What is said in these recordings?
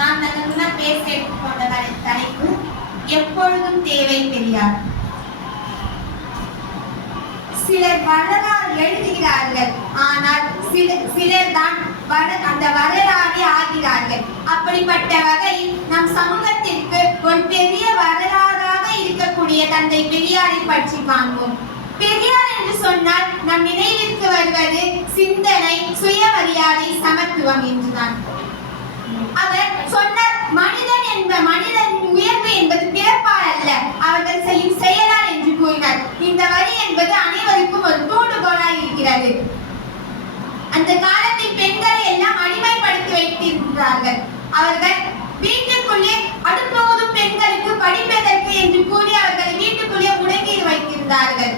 நான் பேச எடுத்துக்கொண்ட தலைப்பு எப்பொழுதும் தேவை பெரியார். சிலர் வரலாறு எழுதுகிறார்கள், ஆனால் சிலர் தான் அந்த வரலாறு ஆகிறார்கள். அப்படிப்பட்ட வகையில் நம் சமூகத்திற்கு ஒரு பெரிய வரலாறாக இருக்கக்கூடிய தந்தை பெரியாரை பற்றி காண்போம். பெரியார் என்று சொன்னால் நம் நினைவிற்கு வருவது சிந்தனை, சுயமரியாதை, சமத்துவம் என்றுதான். அவர் சொன்னார், மனிதன் உயர்வு என்பது பிறப்பால் அல்ல, அவர்கள் செய்யும் செயலால் என்று கூறினார். இந்த வரி என்பது அனைவருக்கும் ஒரு தூண்டுகோலாய் இருக்கிறது. அந்த காலத்தில் பெண்களை எல்லாம் அடிமைப்படுத்தி வைத்திருக்கிறார்கள். அவர்கள் வீட்டுக்குள்ளே அடுப்போதும் பெண்களுக்கு படிப்பதற்கு என்று கூறி அவர்களை வீட்டுக்குள்ளே முடங்கி வைத்திருந்தார்கள்.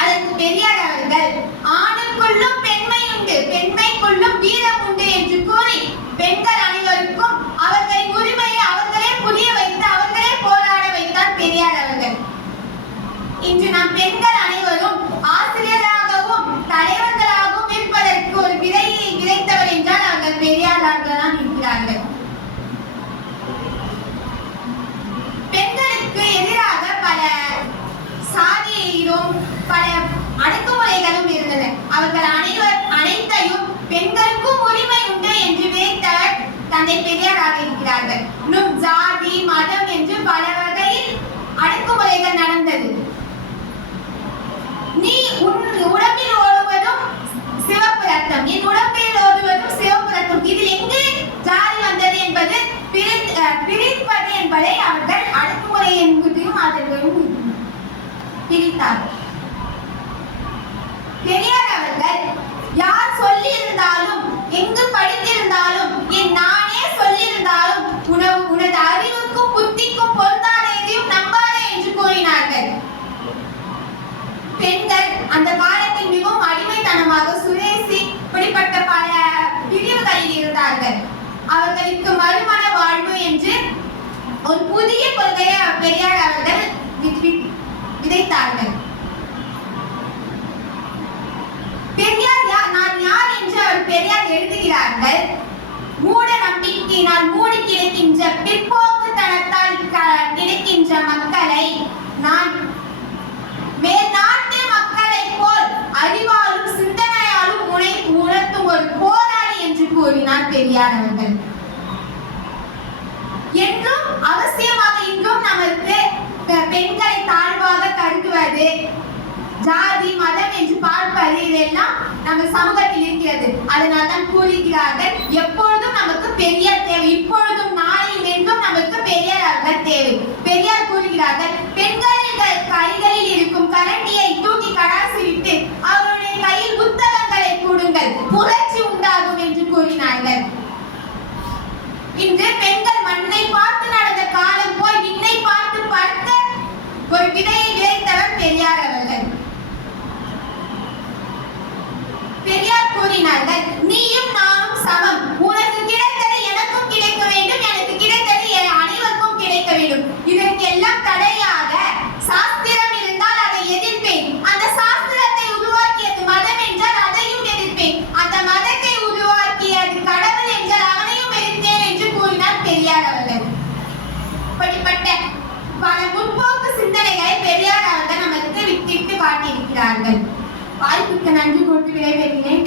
அதற்கு பெரியார் அவர்கள் ஆணுக்குள்ளும் பெண்மை உண்டு, பெண்மைக்குள்ளும் வீரம் உண்டு என்று கூறி பெண்கள் அனைவருக்கும் அவர்களின் உரிமையை அவர்களே புரிய வைத்து அவர்களே போராட வைத்தார் பெரியார் அவர்கள். இன்று நாம் பெண்கள் அனைவரும் ஆசிரியராகவும் தலைவர்களாகவும் இருப்பதற்கு ஒரு விதையை விதைத்தவர் என்றால் அவர்கள் பெரியாராக தான் இருக்கிறார்கள். பெண்களுக்கு எதிராக பல சாதியிலும் பல அடக்குமுறைகளும் இருந்தன. அவர்கள் அனைத்தையும் பெண்களுக்கும் உரிமை உண்டு என்று விதைத்தவர் தந்தை பெரியாராக இருக்கிறார்கள். இன்னும் ஜாதி, மதம் என்று பல வகையில் அடக்குமுறைகள் நடந்தது. நீ உன் உடம்பில் ஓடுவதும் சிவப்பு ரத்தம், என் உடம்பில் ஓடுவதும் சிவப்பு ரத்தம், இதில் எங்கு ஜாதி வந்தது என்பது பிரிப்பது என்பதை அவர்கள் அடக்குமுறை என்பதையும் அவர்களும் பிரித்தார்கள். பெரியார் அவர்கள் யார் சொல்லி இருந்தாலும், எங்கு படித்திருந்தாலும், என் நானே சொல்லியிருந்தாலும் உனது அறிவுக்கும் புத்திக்கும் பொருந்தாத எதையும் நம்பாதே என்று கூறினார்கள். பெண்கள் அந்த காலத்தில் மிகவும் அடிமைத்தனமாக சுரேசி இப்படிப்பட்ட பல பிரிவுகளில் இருந்தார்கள். அவர்களுக்கு மறுமண வாழ்வு என்று ஒரு புதிய கொள்கையை பெரியார் அவர்கள் விதைத்தார்கள். நான் யார் என்று அவர் பெரியார் எழுதுகிறார்கள். மூட நம்பிக்கையினால் மூடி கிடக்கின்ற பிற்போக்குத்தனத்தால் கிடைக்கின்ற மக்களை நான் மேல்நாட்டு மக்களை போல் அறிவாலும் சிந்தனையாலும் உணர்த்தும் ஒரு போராளி என்று கூறினார் பெரியார் அவர்கள். என்றும் அவசியமாக இன்றும் நமக்கு பெண்களை தாழ்வாக கருதுவது, ஜாதி, மதம் என்று பார்ப்பது, இதெல்லாம் நம்ம சமூகத்தில் இருக்கிறது. அதனால்தான் கூறுகிறார்கள், எப்பொழுதும் நமக்கு பெரியார் தேவை, இப்பொழுதும் நாளையும் என்றும் நமக்கு பெரியார் அவர்கள் தேவை. பெரியார் கூறுகிறார்கள், பெண்களின் கைகளில் இருக்கும் கரண்டியை தூக்கி கடாசிவிட்டு அவருடைய கையில் புத்தகங்களை கொடுங்கள், புரட்சி உண்டாகும் என்று கூறினார்கள். இன்று பெண்கள் மண்ணை பார்த்து நடந்த காலம் போய் விண்ணை பார்த்து பார்த்த ஒரு விதையை விதைத்தவர் பெரியார் அவர்கள். பெரியார் கூறினார்கள், நீயும் நானும் சமம், உனக்கு கிடைத்தது எனக்கும் கிடைக்க வேண்டும், எனக்கு கிடைத்தது அனைவருக்கும் கிடைக்க வேண்டும். இதற்கு எல்லாம் தடையாக சாஸ்திரம் இருந்தால் அதை எதிர்ப்பேன். அந்த சாஸ்திரத்தை உருவாக்கியது மதம் என்றால் அதையும் எதிர்ப்பேன். அந்த மதத்தை உருவாக்கியது கடவுள் என்றால் அவனையும் எதிர்த்தேன் என்று கூறினார் பெரியார் அவர்கள். இப்படிப்பட்ட பல முற்போக்கு சிந்தனைகளை பெரியார் அவர்கள் நமக்கு வித்திட்டு காட்டியிருக்கிறார்கள். வாய்ப்புக்கு நன்றி கூறி விடைபெறுகிறேன்.